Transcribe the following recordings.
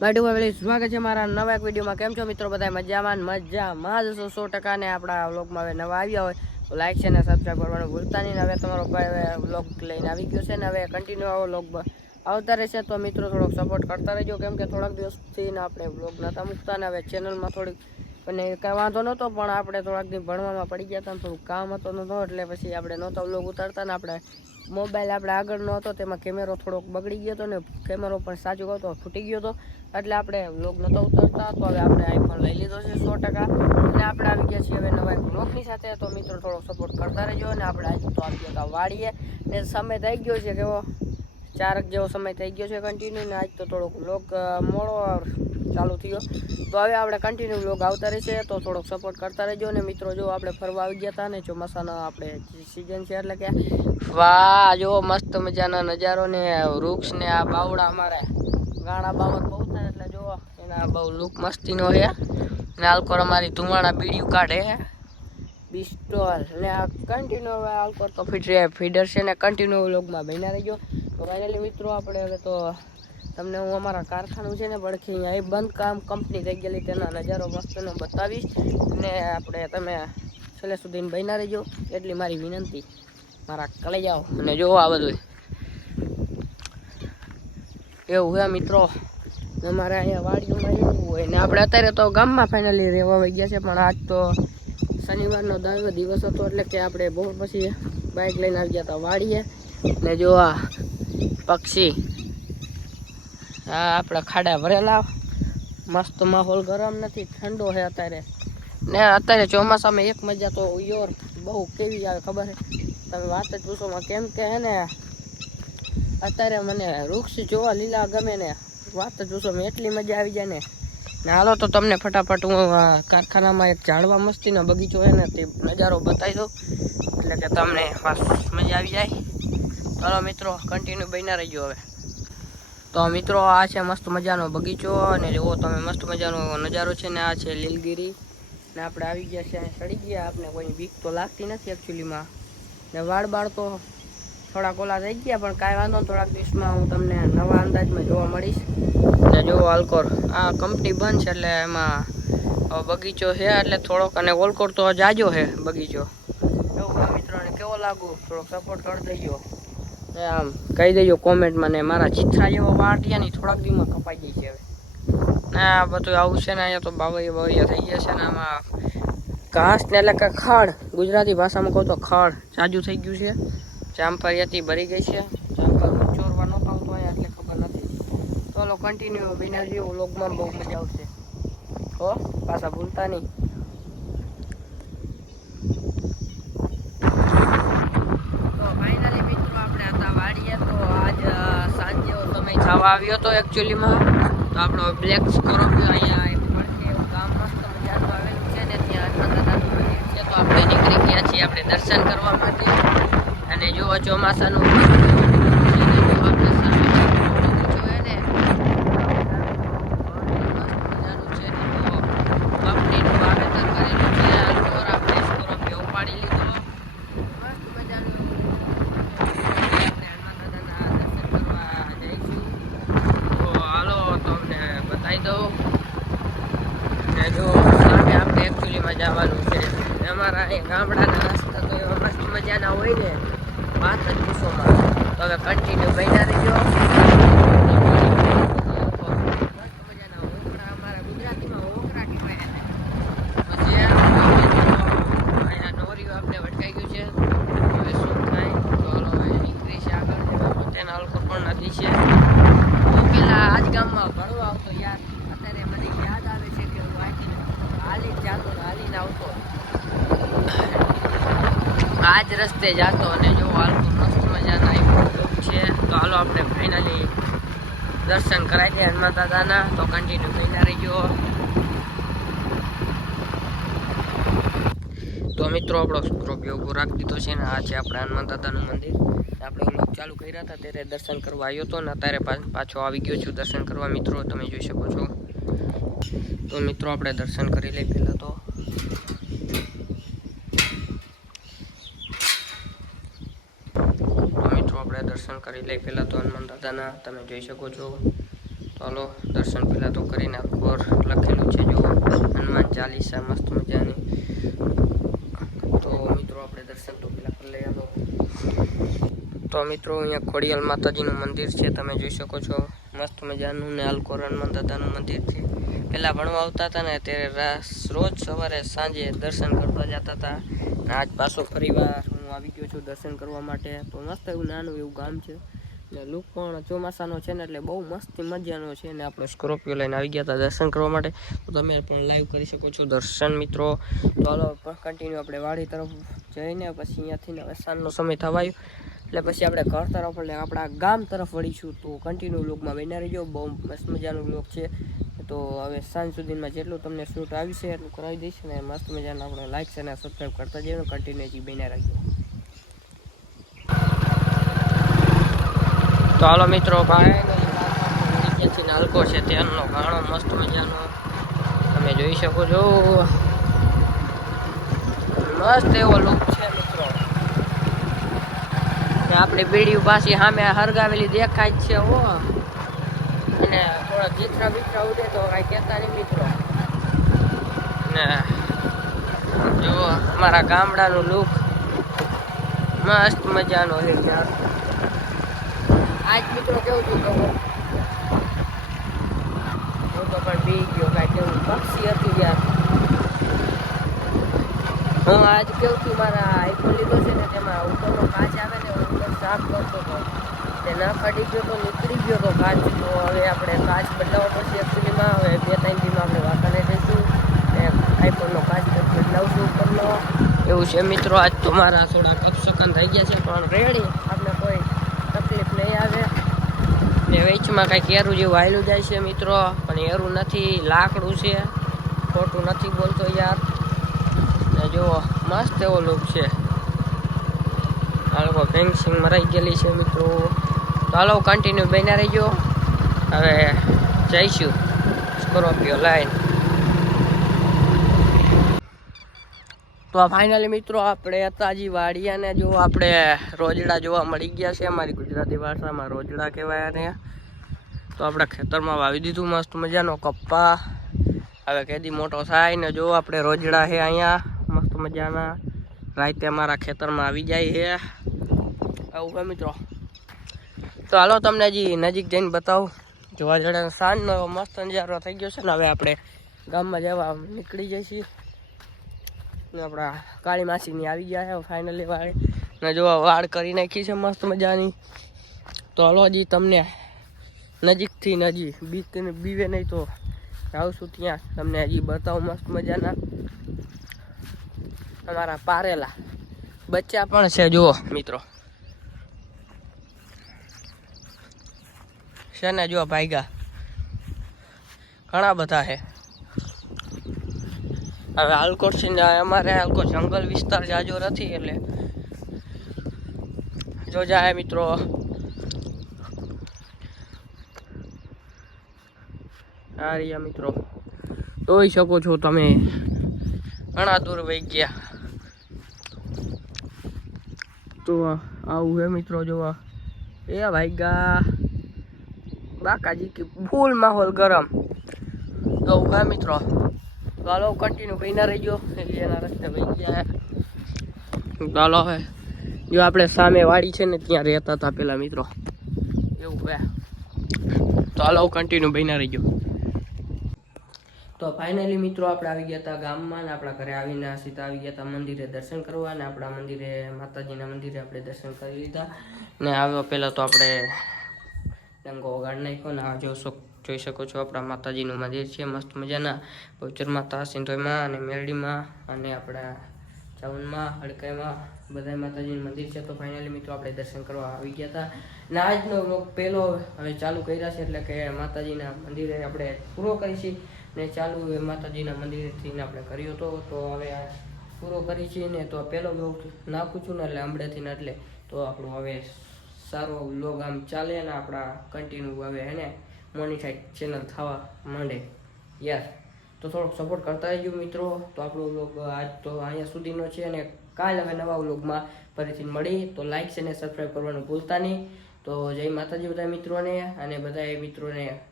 મારું ફેમિલી સ્વાગત છે મારા નવા એક વિડીયોમાં। કેમ છો મિત્રો? બધા મજામાં જ હશો 100%। ને આપણા વ્લોગમાં હવે નવા આવ્યા હોય તો લાઈક છે ને સબસ્ક્રાઈબ કરવાનું ભૂલતા નહીં। હવે તમારો ભાઈ વ્લોગ લઈને આવી ગયો છે ને હવે કન્ટિન્યુ આવો વ્લોગ આવતા રહેશે તો મિત્રો થોડોક સપોર્ટ કરતા રહેજો, કેમ કે થોડાક દિવસથી આપણે વ્લોગ નહોતા મૂકતા ને હવે ચેનલમાં થોડીક અને કાંઈ વાંધો નહોતો, પણ આપણે થોડાક દિવસ ભણવામાં પડી ગયા હતા ને થોડુંક કામ હતો નહોતો એટલે પછી આપણે નહોતા વ્લોગ ઉતારતા ને આપણે મોબાઈલ આપણે આગળ નો હતો તેમાં કેમેરો થોડોક બગડી ગયો હતો ને કેમેરો પણ સાચું કહો તો ફૂટી ગયો હતો એટલે આપણે વ્લોગ નહોતા ઉતારતા। તો હવે આપણે આઈફોન લઈ લીધો છે 100% અને આપણે આવી ગયા છીએ હવે નવા વ્લોગની સાથે। તો મિત્રો થોડો સપોર્ટ કરતા રહેજો અને આપણે આજ તો આવી ગયા હતા વાડીએ ને સમય થઈ ગયો છે કેવો 4 જેવો સમય થઈ ગયો છે કન્ટિન્યુ ને આજ તો થોડોક વ્લોગ મોડો ચાલુ થયો તો હવે આપણે કન્ટિન્યુ વ્લોગ આવતા રહેશે તો થોડોક સપોર્ટ કરતા રહેજો। અને મિત્રો જો આપણે ફરવા આવી ગયા હતા ને ચોમાસાના આપણે સિઝન છે એટલે કે વાહ જો મસ્ત મજાના નજારો ને વૃક્ષ ને આ બાવડા અમારે ગાણા બાવળ બહુ થાય એટલે જો એના બહુ લુક મસ્તીનો છે ને આલકોર અમારી ધુમાડા બીડીયું કાઢે બિસ્ટોલ ને આ કન્ટિન્યુ હવે આલકોર તો ફીડર છે ને કન્ટિન્યુ વ્લોગમાં બન્યા રહેજો। તો ફાઇનલી મિત્રો આપણે હવે તો તમને હું અમારા કારખાનું છે ને પડખે અહીંયા એ બંધ કામ કંપની થઈ ગયેલી તેના નજારો મસ્તનો બતાવીશ ને આપણે તમે છેલ્લે સુધી બન્યા રહેજો એટલી મારી વિનંતી મારા કલે જાઓ। અને જો આ બધું એવું હે મિત્રો અમારે અહીંયા વાડીઓમાં એવું હોય ને આપણે અત્યારે તો ગામમાં ફાઇનલી રહેવા આવી ગયા છે, પણ આજ તો શનિવારનો દિવસ હતો એટલે કે આપણે બહુ પછી બાઇક લઈને આવી ગયા હતા વાડીએ ને જો આ પક્ષી હા આપણે ખાડા ભરેલા મસ્ત માહોલ ગરમ નથી ઠંડો છે અત્યારે ને અત્યારે ચોમાસામાં એક મજા તો યોર બહુ કેવી આવે ખબર છે તમે વાત જ પૂછોમાં, કેમ કે હે ને અત્યારે મને વૃક્ષ જોવા લીલા ગમે ને વાત જ પૂછો એટલી મજા આવી જાય ને હાલો તો તમને ફટાફટ હું કારખાનામાં એક ઝાડવા મસ્તીનો બગીચો છે ને તે નજારો બતાવી દઉં એટલે કે તમને મજા આવી જાય। ચાલો મિત્રો કન્ટિન્યુ બન્યા રહેજો હવે તો મિત્રો આ છે મસ્ત મજાનો બગીચો અને જુઓ તમે મસ્ત મજાનો નજારો છે ને આ છે લીલગીરી ને આપણે આવી ગયા છે અહીં ચડી ગયા આપણે કોઈ બીક તો લાગતી નથી એકચ્યુઅલીમાં ને વાળ બાળ તો થોડાક ઓલા થઈ ગયા પણ કાંઈ વાંધો થોડાક દિવસમાં હું તમને નવા અંદાજમાં જોવા મળીશ। ને જો આલકોર આ કંપની બંધ છે એટલે એમાં બગીચો છે એટલે થોડોક અને ઓલકોર તો જાજો છે બગીચો એવું મિત્રોને કેવો લાગુ થોડોક સપોર્ટ કરી દેજો ને આમ કહી દેજો કોમેન્ટમાં ને મારા ચિત્રા જેવો વાટિયા ની થોડાક દીમાં કપાઈ જાય છે હવે ને આ બધું આવું છે ને અહીંયા તો બાવૈયા થઈ ગયા છે ને આમાં ઘાસ ને એટલે કે ખડ ગુજરાતી ભાષામાં કહું તો ખડ જાજુ થઈ ગયું છે, જામફળિયાથી ભરી ગઈ છે, જામફળ ચોરવા નહોતો આવતો અહીંયા એટલે ખબર નથી। ચાલો કન્ટિન્યુ બિના જેવું વ્લોગમાં બહુ મજા આવશે હો પાછા ભૂલતા નહીં। તો ફાઇનલી મિત્રો આપણે હતા વાડીએ તો આજ સાંજ જેવો સમય થવા આવ્યો હતો એકચ્યુઅલીમાં તો આપણો બ્લેક સ્કોર્પિયો અહીંયા પડખે એવું ગામ મસ્ત મજાનું આવેલું છે ને ત્યાં દાદાનું મંદિર છે તો આપણે નીકળી ગયા છીએ આપણે દર્શન કરવા માટે અને જો ચોમાસાનું જવાનું છે અમારા અહીં ગામડાના રસ્તા તો એવા મસ્ત મજાના હોય ને વાત જ પૂછોમાં। તો હવે કન્ટિન્યુ બન્યા રહેજો મસ્ત મજાના ઓકરા અમારા ગુજરાતીમાં ઓકરા કહેવાય પછી અહીંયા નોરીઓ આપણે વટકાઈ ગયું છે હવે શું થાય તો હવે નીકળી છે આગળ તેના અલકો પણ નથી છે હું પેલા આજ ગામમાં ભણવા આવતો યાર અત્યારે મને યાદ આવે છે કે હું આથી હાલી જાતો હાલીને આવતો આજ રસ્તે જાતો અને જો હાલતો મસ્ત મજાના છે તો હાલો આપણે ફાઇનલી દર્શન કરાવી દઈએ હનુમાન દાદાના તો કન્ટિન્યુ બન્યા રહીજો। તો મિત્રો આપણો સ્કોર્પિયો ઊભો રાખી દીધો છે ને આ છે આપણે હનુમાન દાદાનું મંદિર આપણે વ્લોગ ચાલુ કર્યા હતા ત્યારે દર્શન કરવા આવ્યો હતો ને અત્યારે પાછો આવી ગયો છું દર્શન કરવા મિત્રો તમે જોઈ શકો છો। તો મિત્રો આપણે દર્શન કરી લઈએ પહેલાં તો મિત્રો આપણે દર્શન કરી લઈએ પહેલાં તો હનુમાન દાદાના તમે જોઈ શકો છો। હાલો દર્શન પહેલાં તો કરીને ઉપર લખેલું છે જો હનુમાન ચાલીસા મસ્ત મજાની. તો મિત્રો આપણે દર્શન તો પહેલાં કરી લઈએ. તો મિત્રો અહીંયા ખોડિયાલ માતાજીનું મંદિર છે, તમે જોઈ શકો છો મસ્ત મજાનું. ને અલકોર હનુમાન દાદાનું મંદિર છે. પહેલાં ભણવા આવતા હતા ને ત્યારે રોજ સવારે સાંજે દર્શન કરવા જતા હતા. આજ પાછો ફરીવાર હું આવી ગયો છું દર્શન કરવા માટે. તો મસ્ત એવું નાનું એવું ગામ છે ને લુક પણ ચોમાસાનો છે ને એટલે બહુ મસ્તી મજાનો છે. ને આપણે સ્કોર્પિયો લઈને આવી ગયા હતા દર્શન કરવા માટે. તો તમે પણ લાઈવ કરી શકો છો દર્શન મિત્રો. તો હાલો કન્ટિન્યુ આપણે વાડી તરફ જઈને પછી અહીંયાથી હવે સાંજનો સમય થવાયો એટલે પછી આપણે ઘર તરફ એટલે આપણા ગામ તરફ વળીશું. તો કન્ટિન્યુ વ્લોગમાં બન્યા રહીજો, બહુ મસ્ત મજાનું વ્લોગ છે. તો હવે સાંજ સુધીમાં જેટલું તમને શૂટ આવી છે એટલું કરાવી દઈશ ને મસ્ત મજાનું આપણે લાઈક છે અને સબસ્ક્રાઈબ કરતા જઈએ, કન્ટિન્યુઅસલી બન્યા રહીજો. તો હાલો મિત્રો ભાઈ નાલકો છે ત્યાંનો ઘાણો મસ્ત મજાનો તમે જોઈ શકો છો. મસ્ત એવો લુક છે મિત્રો. આપણી બીડી પાછી સામે હરગાવેલી દેખાય જ છે હો. અને થોડા ચીથરા બીથરા ઉડે તો કાંઈ કહેતા નહીં મિત્રો. ને જો અમારા ગામડાનું લુક મસ્ત મજાનો છે યાર. આજ મિત્રો કેવું છું કહું હું તો પણ બી ગયો કાંઈ કેવું પક્ષી હતું યાર. હું આજ કેવું છું મારા આઈફોન લીધો છે ને તેમાં ઉપરનો કાચ આવે ને ઉપર સાફ કરતો હતો તે ન ફાટી ગયો તો નીકળી ગયો તો કાચ. તો હવે આપણે કાચ બદલાવવા પડશે એકચ્યુઅલીમાં. હવે 2-3 દીમાં આપણે વાંકાને જઈશું ને આઈફોનનો કાચ બદલાવશું ઉપરનો એવું છે મિત્રો. આજ તો મારા થોડા કપસકન થઈ ગયા છે પણ રેડી આપણે કોઈ તકલીફ નહીં આવે. ને વેચમાં કાંઈક એરું જેવું હાયલું જાય છે મિત્રો પણ એરું નથી, લાકડું છે, ખોટું નથી બોલતો યાર. ને જુઓ મસ્ત એવો લુક છે. આ લોકો ફેન્સિંગમાં રહી ગયેલી છે મિત્રો. તો હાલો કન્ટિન્યુ બન્યા રહીજો. હવે જઈશું સ્કોર્પિયો લાઈન. તો ફાઇનલી મિત્રો આપણે અતાજી વાડિયાને જો આપણે રોજડા જોવા મળી ગયા છે. અમારી ગુજરાતી ભાષામાં રોજડા કહેવાય ને. તો આપણે ખેતરમાં વાવી દીધું મસ્ત મજાનો કપ્પા. હવે કેદી મોટો થાય ને જો આપણે રોજડા છે અહીંયા મસ્ત મજાના. રાતે અમારા ખેતરમાં આવી જાય છે આવું છે મિત્રો. તો હાલો તમને હજી નજીક જઈને બતાવું. જોવા જડે સાંજનો મસ્ત નજારો થઈ ગયો છે ને. હવે આપણે ગામમાં જવા નીકળી જઈશું. ને આપણા કાળી માસીની આવી ગયા છે ફાઇનલી વાળ ને જોવા વાળ કરી નાખી છે મસ્ત મજાની. તો હાલો હજી તમને નજીકથી હજી બીવે નહીં તો આવશું ત્યાં તમને હજી બતાવું મસ્ત મજાના અમારા પારેલા બચ્ચા પણ છે જુઓ મિત્રો. છે ને જુઓ ભાઈગા ઘણા બધા છે. હવે હાલકોટ છે અમારે હાલકોટ જંગલ વિસ્તાર જાજો નથી એટલે જો જાય મિત્રો. આ રહ્યા મિત્રો જોઈ શકો છો તમે ઘણા દૂર વહી ગયા. તો આવું હે મિત્રો જોવા એ ભાઈગા બાકાજી કે ફૂલ માહોલ ગરમ. તો હા મિત્રો ચાલો કન્ટિન્યુ બન્યા રહીજો. એના રસ્તે વહી ગયા. ચાલો હવે જો આપણે સામે વાડી છે ને ત્યાં રહેતા હતા પેલા મિત્રો એવું હે. તો હાલો કન્ટિન્યુ બન્યા રહીજો. તો ફાઇનલી મિત્રો આપણે આવી ગયા હતા ગામમાં ને આપણા ઘરે આવીને સીધા આવી ગયા હતા મંદિરે દર્શન કરવા. ને આપણા મંદિરે માતાજીના મંદિરે આપણે દર્શન કરી લીધા ને આવ્યો પહેલાં તો આપણે ડંગો વગાડી નાખ્યો ને આ જોઈ શકો છો આપણા માતાજીનું મંદિર છે મસ્ત મજાના. બહુચર માતા સિંધોઈમાં અને મેરડીમાં અને આપણા ચાવનમાં હડકાઈમાં બધા માતાજીનું મંદિર છે. તો ફાઇનલી મિત્રો આપણે દર્શન કરવા આવી ગયા હતા ને આજનો પહેલો હવે ચાલુ કર્યા છે એટલે કે માતાજીના મંદિરે આપણે પૂરો કરીશું ને ચાલુ માતાજીના મંદિરથી આપણે કર્યો હતો. તો હવે પૂરો કરી છીએ ને તો પહેલો વ્લોગ નાખું છું ને એટલે હમણાંથી ને એટલે તો આપણું હવે સારો વ્લોગ આમ ચાલે ને આપણા કન્ટિન્યુ હવે એને મોનિટાઈઝ ચેનલ થવા માંડે યાર. તો થોડોક સપોર્ટ કરતા રહેજો મિત્રો. તો આપણો વ્લોગ આજ તો અહીંયા સુધીનો છે અને કાલે હવે નવા વ્લોગમાં ફરીથી મળી. તો લાઈક છે ને સબસ્ક્રાઈબ કરવાનું ભૂલતા નહીં. તો જય માતાજી બધા મિત્રોને અને બધા મિત્રોને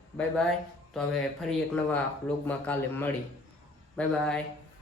બાય બાય. તો હવે ફરી એક નવા વ્લોગમાં કાલે મળી. Bye bye.